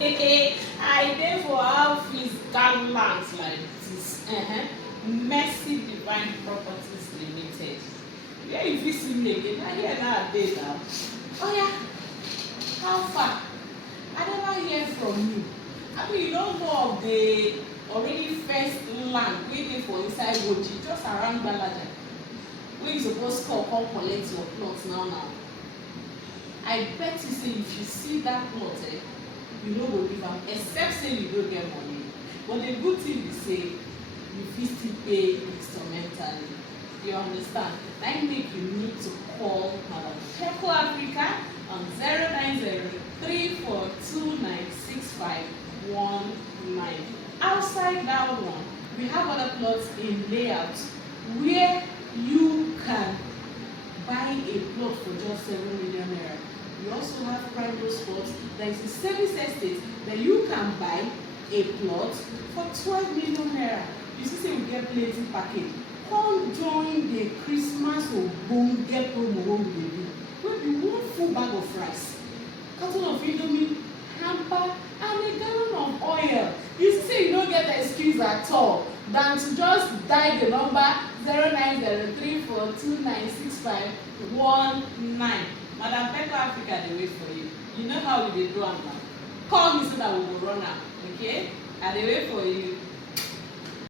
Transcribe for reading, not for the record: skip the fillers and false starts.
I dey for office gallant like this. Mercy Divine Properties Limited. Where you fit see me again? Na here na I dey now. Oh yeah, how far? I never hear from you. I mean, you don't know of the already first land wey dey for inside Woji, just around Balaja. Wey you suppose come collect your plot now. I bet you say if you see that plot, you no go leave am, except say you don't get money. But the good thing is say you fit still pay instrumentally. You understand? That make you need to call Madam Peco Africa on 09034296519. Outside that one, we have other plots in layout where you can buy a plot for just 7 million naira. We also have Primerose plots. There is a service estate that you can buy a plot for 12 million naira. You see, say we get plenty package. Come join the Christmas ogbonge promo wey we dey do. Wey be one full bag of rice, carton of Indomie, hamper, and a gallon of oil. You see, say you no get excuse at all than to just dial the number 09034296519. Madam Peco Africa dey wait for you. You know how we dey do am now. Call me so that we go run am. Okay? I dey wait for you.